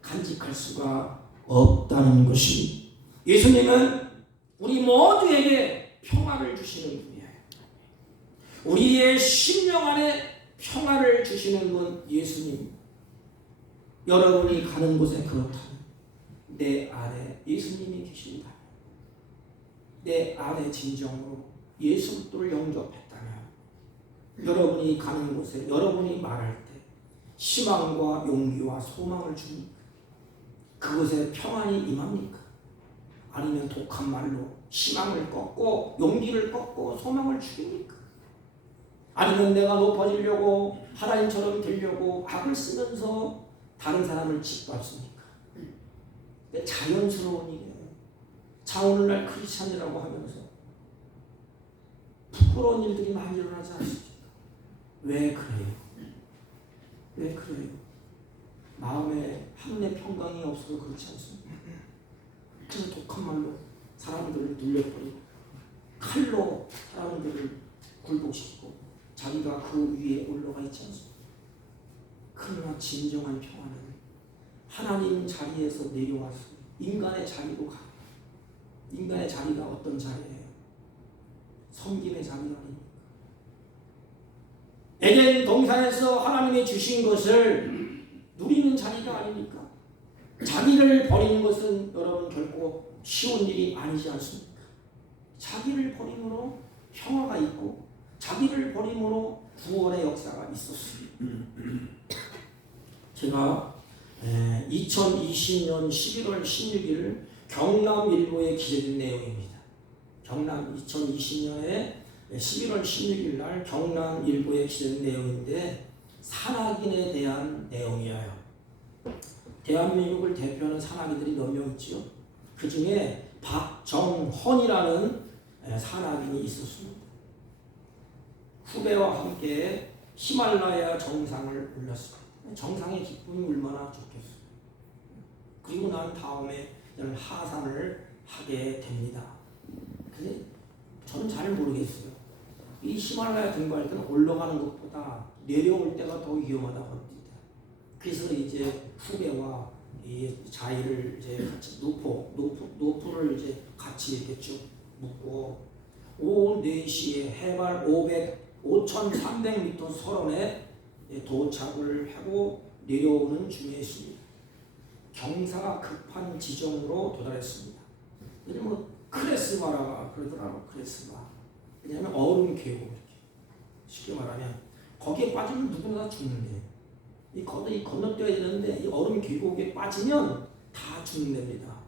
간직할 수가 없다는 것입니다. 예수님은 우리 모두에게 평화를 주시는 분이에요. 우리의 심령 안에 평화를 주시는 분 예수님. 여러분이 가는 곳에 그렇다면 내 안에 예수님이 계신다. 내 안에 진정으로 예수 그리스도를 영접했다면 여러분이 가는 곳에 여러분이 말할 때 희망과 용기와 소망을 줍니까? 그곳에 평안이 임합니까? 아니면 독한 말로 희망을 꺾고 용기를 꺾고 소망을 죽입니까? 아니면 내가 높아지려고 하나님처럼 되려고 악을 쓰면서 다른 사람을 짓밟습니까? 자연스러운 일이에요. 자, 오늘날 크리스찬이라고 하면서 부끄러운 일들이 많이 일어나지 않습니까? 왜 그래요? 왜 그래요? 마음에 하늘의 평강이 없어서 그렇지 않습니까? 그래서 독한 말로 사람들을 눌려버리고 칼로 사람들을 굴복시키고 자기가 그 위에 올라가 있지 않습니까? 그러나 진정한 평화는 하나님 자리에서 내려와서 인간의 자리로 가. 인간의 자리가 어떤 자리예요? 섬김의 자리가 아닙니까? 에덴 동산에서 하나님이 주신 것을 누리는 자리가 아닙니까? 자기를 버리는 것은 여러분 결코 쉬운 일이 아니지 않습니까? 자기를 버림으로 평화가 있고 자기를 버림으로 구원의 역사가 있었습니다. 제가 2020년 11월 16일 경남일보에 기재된 내용입니다. 경남 2020년에 11월 16일 날 경남일보에 기재된 내용인데 산악인에 대한 내용이에요. 대한민국을 대표하는 산악인들이 몇 명 있지요? 그 중에 박정헌이라는 산악인이 있었습니다. 후배와 함께 히말라야 정상을 올랐습니다. 정상의 기쁨이 얼마나 좋겠어요. 그리고 난 다음에 하산을 하게 됩니다. 근데 저는 잘 모르겠어요. 이 히말라야 등반할 때는 올라가는 것보다 내려올 때가 더 위험하다고 합니다. 그래서 이제 후배와 이 자위를 이제 같이 노프를 이제 같이 이렇게 쭉 묶고 오후 4시에 해발 5,300m 설원에 도착을 하고 내려오는 중에 있습니다. 경사가 급한 지점으로 도달했습니다. 왜냐면 크레스바라 그러더라고. 크레스바. 왜냐하면 얼음 계곡 이렇게 쉽게 말하면 거기에 빠지면 누구나 다 죽는데 이 건너뛰어야 되는데 이 얼음 계곡에 빠지면 다 죽는답니다.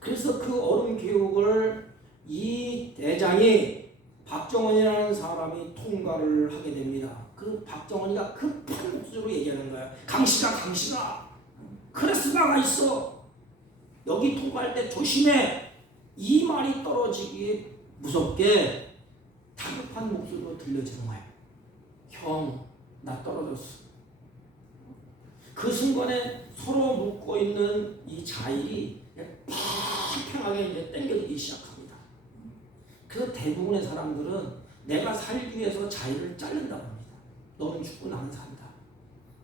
그래서 그 얼음 계곡을 이 대장이 박정원이라는 사람이 통과를 하게 됩니다. 그 박정원이가 급한 목소리로 얘기하는 거야. 강씨가 크레스바가 있어. 여기 통과할 때 조심해. 이 말이 떨어지기 무섭게 다급한 목소리로 들려지는 거야. 형, 나 떨어졌어. 그 순간에 서로 묶고 있는 이 자일이 평평하게 이제 당겨지기 시작합니다. 그래서 대부분의 사람들은 내가 살기 위해서 자일을 자른다고 합니다. 너는 죽고 나는 산다.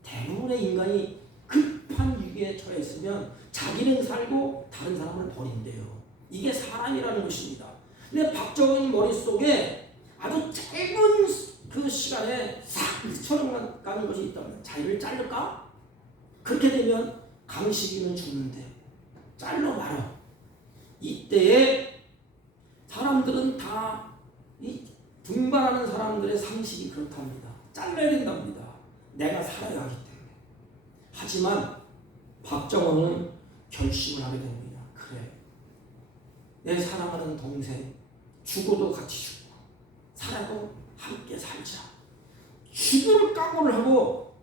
대부분의 인간이 급한 위기에 처해 있으면 자기는 살고 다른 사람을 버린대요. 이게 사람이라는 것입니다. 근데 박정희 머릿속에 아주 짧은 그 시간에 싹 스쳐가는 것이 있다면 자기를 자를까? 그렇게 되면 강식이는 죽는데 잘라 말아. 이때에 사람들은 다 이 등반하는 사람들의 상식이 그렇답니다. 잘라야 된답니다. 내가 살아야 하기 때문에. 하지만 박정원은 결심을 하게 됩니다. 그래, 내 사랑하는 동생 죽어도 같이 죽고 살아도 함께 살자. 죽을 각오를 하고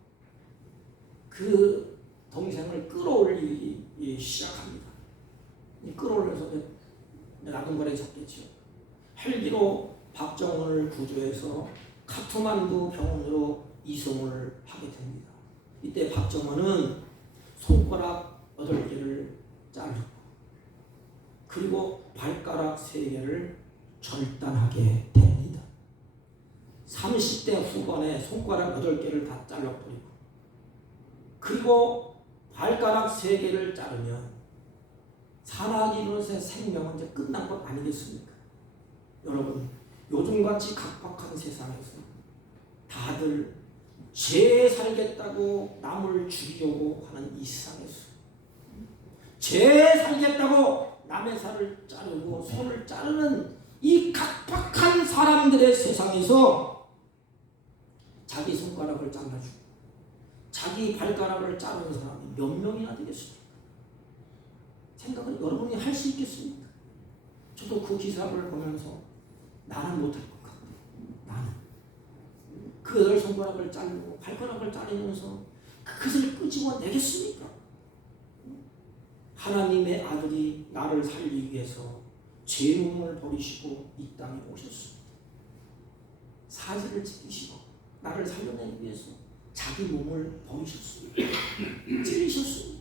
그 동생을 끌어올리기 시작합니다. 끌어올려서 나동거리에 잡겠죠. 헬기로 박정원을 구조해서 카트만두 병원으로 이송을 하게 됩니다. 이때 박정원은 손가락 8개를 자르고 그리고 발가락 3개를 절단하게 됩니다. 30대 후반에 손가락 8개를 다 잘라버리고 그리고 발가락 3개를 자르면 산악인으로서의 생명은 이제 끝난 것 아니겠습니까? 여러분, 요즘같이 각박한 세상에서 다들 죄 살겠다고 남을 죽이려고 하는 이 세상에서 죄 살겠다고 남의 살을 자르고 손을 자르는 이 각박한 사람들의 세상에서 자기 손가락을 잘라주고 자기 발가락을 자르는 사람이 몇 명이나 되겠습니까? 생각은 여러분이 할 수 있겠습니까? 저도 그 기사를 보면서 나는 못할 것 같아요. 나는 그 8손가락을 자르고 발가락을 자르면서 그것을 끄집어내겠습니까? 하나님의 아들이 나를 살리기 위해서 제 몸을 버리시고 이 땅에 오셨습니다. 사지를 지키시고 나를 살려내기 위해서 자기 몸을 버리셨습니다. 찔리셨습니다.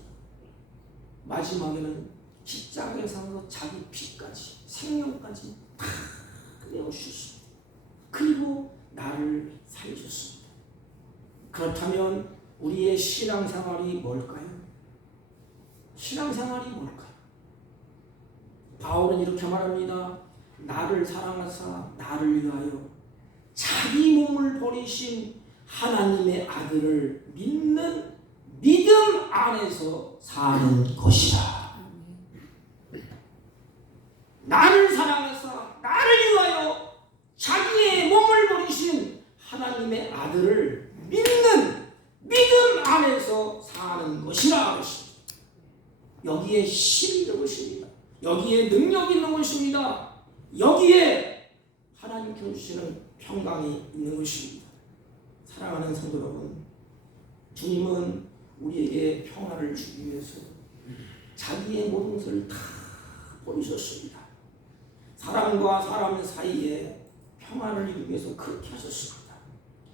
마지막에는 십자가에서 자기 피까지 생명까지 다 내어주셨습니다. 그리고 나를 살리셨습니다. 그렇다면 우리의 신앙생활이 뭘까요? 신앙생활이 뭘까요? 바울은 이렇게 말합니다. 나를 사랑하사 나를 위하여 자기 몸을 버리신 하나님의 아들을 믿는 믿음 안에서 사는 것이라. 나를 사랑하사 나를 위하여 자기의 몸을 버리신 하나님의 아들을 믿는 믿음 안에서 사는 것이라. 여기에 힘이 있는 것입니다. 여기에 능력이 있는 것입니다. 여기에 하나님께서 주시는 평강이 있는 것입니다. 사랑하는 성도 여러분, 주님은 우리에게 평화를 주기 위해서 자기의 모든 것을 다 버리셨습니다. 사람과 사람 사이에 평화를 이루기 위해서 그렇게 하셨습니다.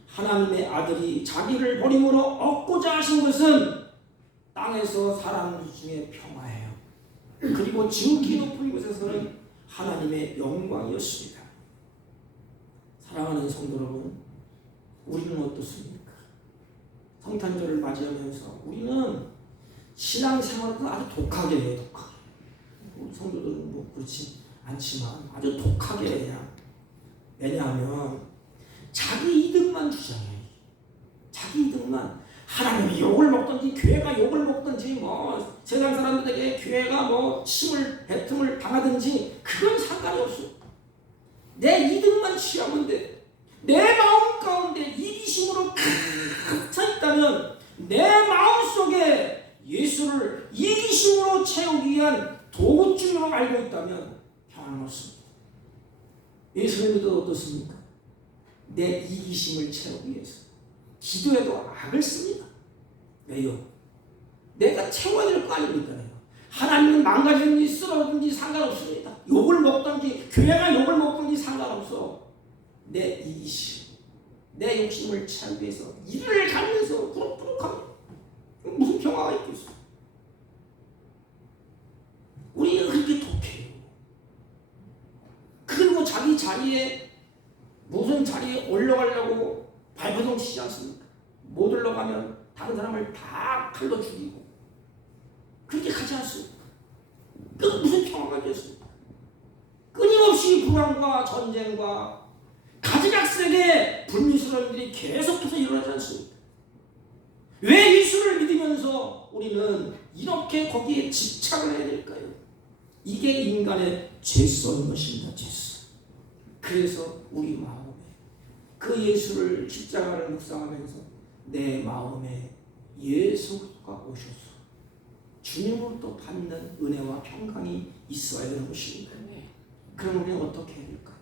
하나님의 아들이 자기를 버림으로 얻고자 하신 것은 땅에서 사람 중에 평화예요. 그리고 지극히 높은 곳에서는 하나님의 영광이었습니다. 사랑하는 성도 여러분, 우리는 어떻습니까? 성탄절을 맞이하면서 우리는 신앙생활을 아주 독하게 해요. 독하게. 우리 성도들은 뭐 그렇지 않지만 아주 독하게 해요. 왜냐하면 자기 이득만 주장해요. 자기 이득만. 하나님이 욕을 먹든지 교회가 욕을 먹든지 뭐 세상 사람들에게 교회가 뭐 침을 뱉음을 당하든지 그건 상관이 없어. 내 이득만 취하면 돼. 내 마음 가운데 이기심으로 가득 차 있다면 내 마음속에 예수를 이기심으로 채우기 위한 도구줄로 알고 있다면 평안은 없습니다. 예수를 믿어도 어떻습니까? 내 이기심을 채우기 위해서 기도에도 악을 씁니다. 왜요? 내가 채워야 될 거 아닙니까? 하나님은 망가지든지 쓰러지든지 상관없습니다. 욕을 먹든지 교회가 욕을 먹든지 상관없어. 내 이기심, 내 욕심을 채우기 위해서 이를 갈면서 부룩부룩합니다. 무슨 평화가 있겠어? 우리가 그렇게 독해요. 그리고 자기 자리에 무슨 자리에 올라가려고 발버둥 치지 않습니까? 못 올라가면 다른 사람을 다 칼로 죽이고 그렇게 하지 않습니까? 그 무슨 평화가 있겠습니까? 끊임없이 불안과 전쟁과 가지각색의 불미스러운 일이 계속해서 일어나지 않습니까? 왜 예수를 믿으면서 우리는 이렇게 거기에 집착을 해야 될까요? 이게 인간의 죄성인 것입니다. 죄성. 그래서 우리 마음에 그 예수를 십자가를 묵상하면서 내 마음에 예수 그리스도가 오셔서 주님으로부터 받는 은혜와 평강이 있어야 되는 것입니다. 그럼 우리는 어떻게 해야 될까요?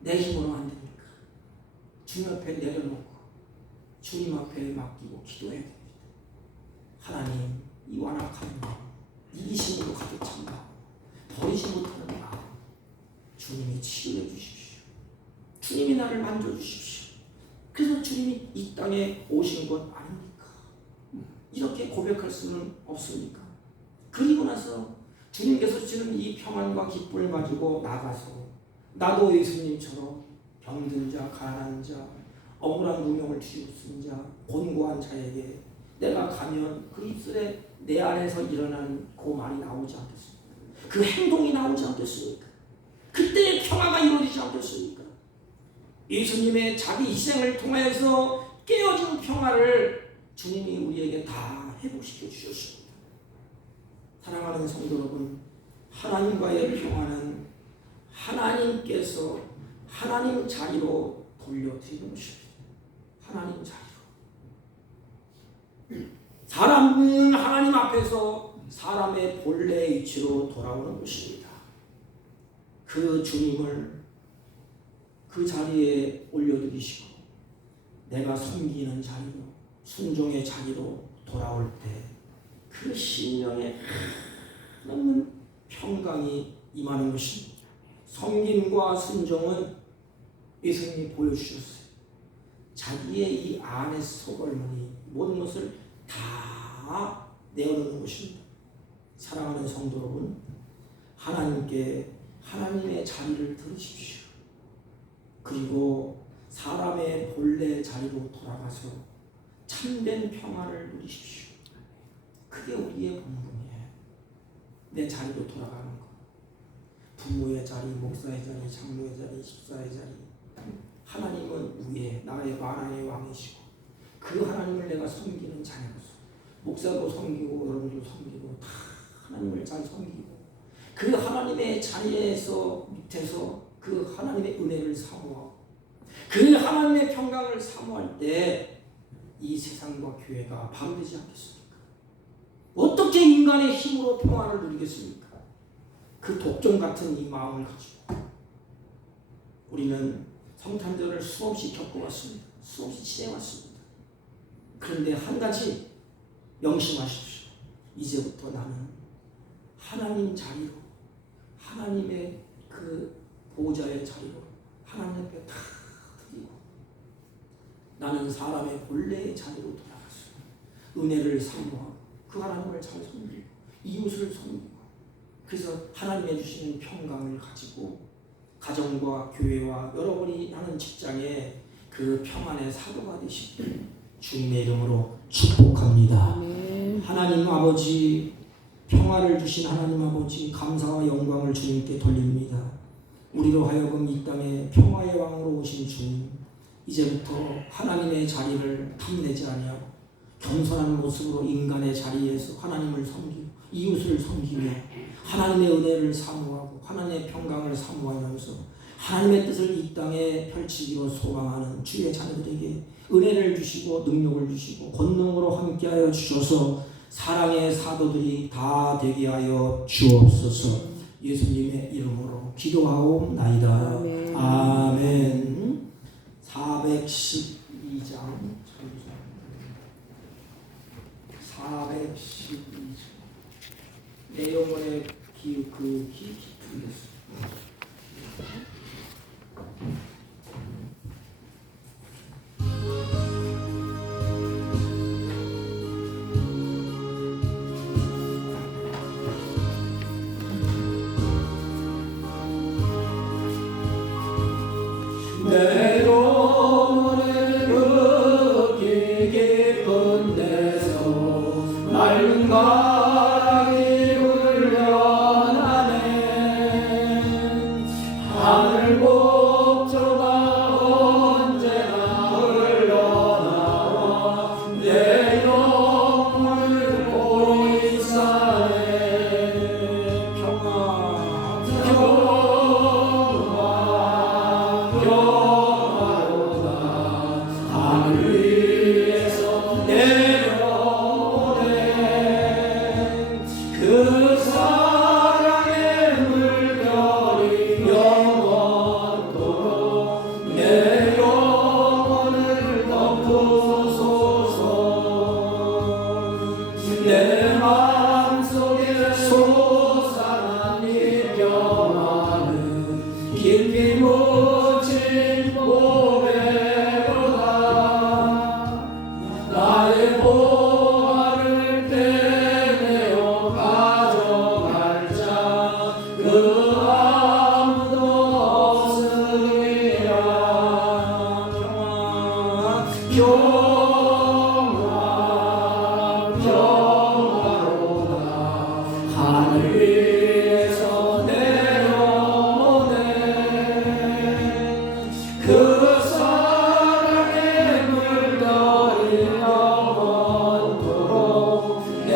내 힘으로 안 됩니까? 주님 앞에 내려놓고 주님 앞에 맡기고 기도해야 됩니다. 하나님, 이 완악한 마음, 이기심으로 가득 찬 마음, 버리지 못하는 마음, 주님이 치유해 주십시오. 주님이 나를 만져주십시오. 그래서 주님이 이 땅에 오신 것 아닙니까? 이렇게 고백할 수는 없습니까? 그리고 나서 주님께서 주시는 이 평안과 기쁨을 가지고 나가서 나도 예수님처럼 병든 자, 가난한 자, 억울한 누명을 쥐고 쓴 자, 곤고한 자에게 내가 가면 그 입술에 내 안에서 일어나는 그 말이 나오지 않겠습니까? 그 행동이 나오지 않겠습니까? 그때의 평화가 이루어지지 않겠습니까? 예수님의 자기 희생을 통해서 깨어진 평화를 주님이 우리에게 다 회복시켜 주셨습니다. 사랑하는 성도 여러분, 하나님과의 평화는 하나님께서 하나님 자리로 돌려드리는 것입니다. 하나님 자리로. 사람은 하나님 앞에서 사람의 본래 위치로 돌아오는 것입니다. 그 주님을 그 자리에 올려드리시고 내가 섬기는 자리로, 순종의 자리로 돌아올 때 그 심령에 한없는 평강이 임하는 것입니다. 섬김과 순종은 예수님이 보여주셨어요. 자기의 이 안의 속얼머니 모든 것을 다 내어놓는 것입니다. 사랑하는 성도 여러분, 하나님께 하나님의 자리를 들으십시오. 그리고 사람의 본래 자리로 돌아가서 참된 평화를 누리십시오. 그게 우리의 본분이에요. 내 자리로 돌아가는 것. 부모의 자리, 목사의 자리, 장로의 자리, 집사의 자리. 하나님은 위에 나의 만왕의 왕이시고 그 하나님을 내가 섬기는 자녀로서 목사도 섬기고 여러분도 섬기고 다 하나님을 잘 섬기고 그 하나님의 자리에서 밑에서 그 하나님의 은혜를 사모하고 그 하나님의 평강을 사모할 때 이 세상과 교회가 방되지 않겠습니까? 어떻게 인간의 힘으로 평화를 누리겠습니까? 그 독점 같은 이 마음을 가지고 우리는 성탄절을 수없이 겪어왔습니다. 수없이 지내왔습니다. 그런데 한 가지 명심하십시오. 이제부터 나는 하나님 자리로, 하나님의 그 보좌의 자리로 하나님 앞에 다 드리고 나는 사람의 본래의 자리로 돌아갔어요. 은혜를 사모하고 그 하나님을 잘 섬기고 이웃을 섬기고 그래서 하나님의 주시는 평강을 가지고 가정과 교회와 여러분이 하는 직장에 그 평안의 사도가 되시길 주님의 이름으로 축복합니다. 아멘. 하나님 아버지, 평화를 주신 하나님 아버지, 감사와 영광을 주님께 돌립니다. 우리로 하여금 이 땅에 평화의 왕으로 오신 주님, 이제부터 하나님의 자리를 탐내지 아니하고 겸손한 모습으로 인간의 자리에서 하나님을 섬기고 이웃을 섬기며 하나님의 은혜를 사모하고 하나님의 평강을 사모하면서 하나님의 뜻을 이 땅에 펼치기로 소망하는 주의 자녀들에게 은혜를 주시고 능력을 주시고 권능으로 함께하여 주셔서 사랑의 사도들이 다 되게 하여 주옵소서. 예수님의 이름으로 기도하옵나이다. 아멘. 아멘. 412장 412장 내 영혼의 깊은 데서 내 영혼의 그 깊은 데서 맑은 바람이 흘러나네. 하늘 복조가 언제나 흘러나와 내 영혼을 보이사네. 그 사랑의 물결이 영원토록 내 영혼을 덮으소서. 내 마음속에 솟아난 이 평화는 깊이 묻힌 보배로다. 나의 보화를 빼내어 가져갈 자 그 아무도 없으리라. 평화로다. 하늘 위에서 내려오네. 그 사랑의 물결이 영원토록 내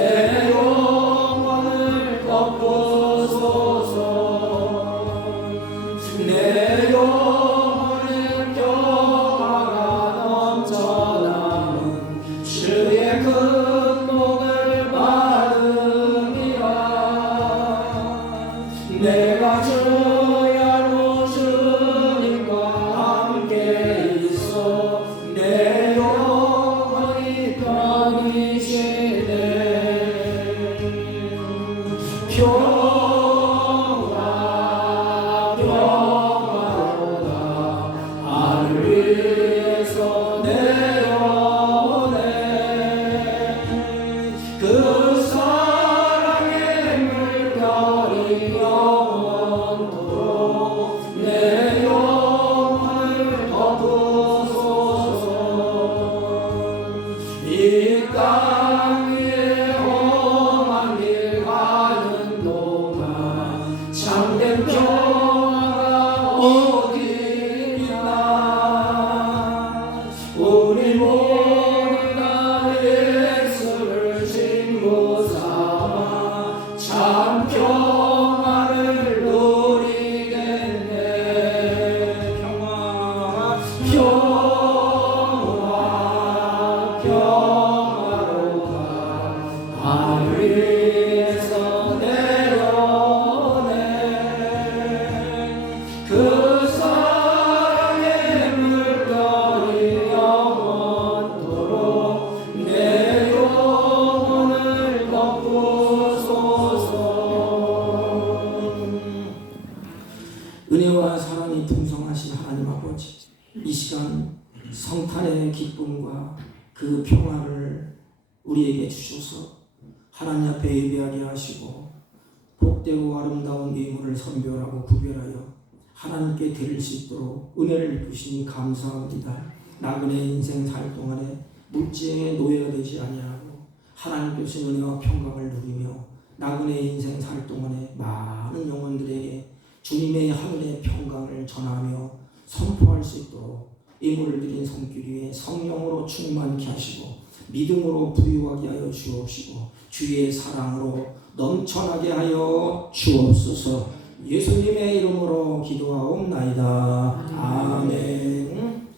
영혼을 덮으소서. 내 영혼의 평화가 넘쳐나 사랑이 풍성하신 하나님 아버지, 이 시간 성탄의 기쁨과 그 평화를 우리에게 주셔서 하나님 앞에 예배하게 하시고 복되고 아름다운 예물을 선별하고 구별하여 하나님께 드릴 수 있도록 은혜를 베푸시니 감사합니다. 나그네 인생 살 동안에 물질의 노예가 되지 아니하고 하나님께 주신 은혜와 평강을 누리며 나그네 인생 살 동안에 많은 영혼들에게 주님의 하늘의 평강을 전하며 선포할 수 있도록 예물을 드린 손길 위에 성령으로 충만케 하시고 믿음으로 부유하게 하여 주옵시고 주의 사랑으로 넘쳐나게 하여 주옵소서. 예수님의 이름으로 기도하옵나이다. 아멘.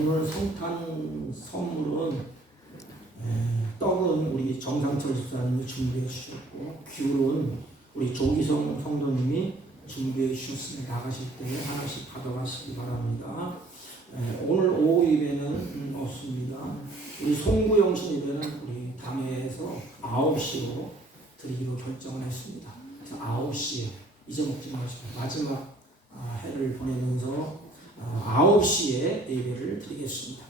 오늘 성탄 선물은 떡은 우리 정상철 집사님이 준비해 주셨고 귤은 우리 조기성 성도님이 준비해 주셨으니 나가실 때 하나씩 받아가시기 바랍니다. 오늘 오후 예배는 없습니다. 우리 송구영신 예배는 우리 당회에서 9시로 드리기로 결정을 했습니다. 그래서 9시에 잊어먹지 마시고 마지막 해를 보내면서 9시에 예배를 드리겠습니다.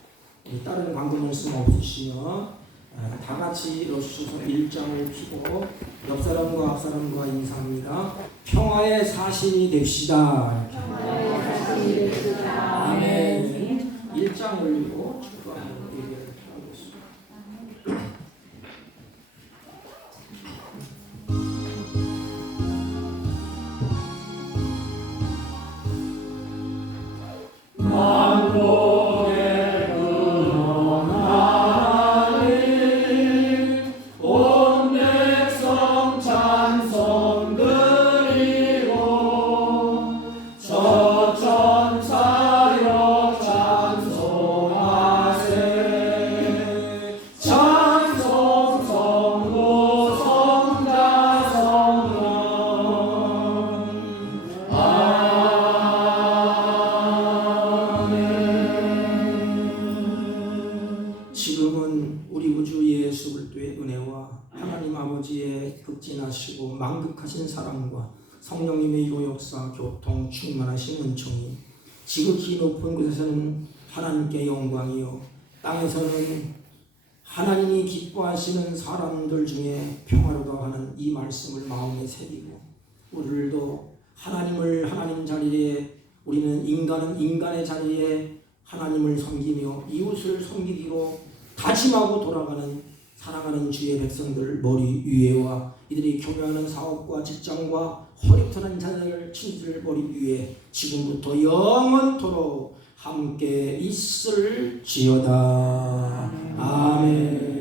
우리 다른 광고 말씀 없으시면 다 같이 일어서셔서 일장을 피고 옆 사람과 앞 사람과 인사합니다. 평화의 사신이 됩시다. 아멘. 일장 올리고 축도하는 예배를 하겠습니다. 지금은 우리 우주 예수 그리스도의 은혜와 하나님 아버지의 극진하시고 만극하신 사랑과 성령님의 유호 역사 교통 충만하신 은총이 지극히 높은 곳에서는 하나님께 영광이요 땅에서는 하나님이 기뻐하시는 사람들 중에 평화로다 하는 이 말씀을 마음에 새기고 우리들도 하나님을 하나님 자리에 우리는 인간은 인간의 자리에 하나님을 섬기며 이웃을 섬기기로 다짐하고 돌아가는 사랑하는 주의 백성들 머리 위에와 이들이 교묘하는 사업과 직장과 허리털한 자녀를 친지를 머리 위에 지금부터 영원토록 함께 있을지어다. 아멘.